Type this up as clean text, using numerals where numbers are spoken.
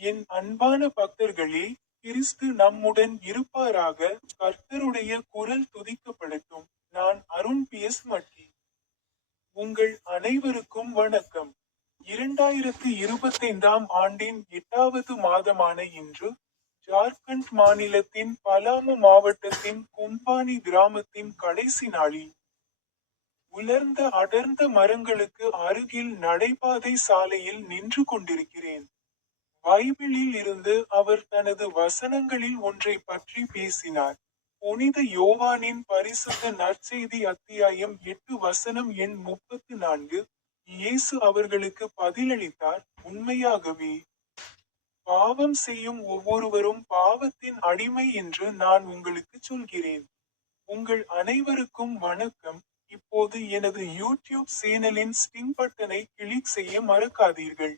என் அன்பான பக்தர்களே, கிறிஸ்து நம்முடன் இருப்பாராக. கர்த்தருடைய குரல் துதிக்கப்படட்டும். நான் அருண் பி.எஸ். மட்டி. உங்கள் அனைவருக்கும் வணக்கம். 2025ஆம் ஆண்டின் 8வது மாதமான இன்று, ஜார்க்கண்ட் மாநிலத்தின் பலாமு மாவட்டத்தின் கும்பானி கிராமத்தின் கடைசி நாளில், உலர்ந்த அடர்ந்த மரங்களுக்கு அருகில் நடைபாதை சாலையில் நின்று கொண்டிருக்கிறேன். பைபிளில் இருந்து அவர் தனது வசனங்களில் ஒன்றை பற்றி பேசினார். புனித யோவானின் பரிசுத்த நற்செய்தி அத்தியாயம் 8 வசனம் எண் 34. இயேசு அவர்களுக்கு பதிலளித்தார், உண்மையாகவே பாவம் செய்யும் ஒவ்வொருவரும் பாவத்தின் அடிமை என்று நான் உங்களுக்குச் சொல்கிறேன். உங்கள் அனைவருக்கும் வணக்கம். இப்போது எனது யூடியூப் சேனலின் ஸ்டிங் பட்டனை கிளிக் செய்ய மறக்காதீர்கள்.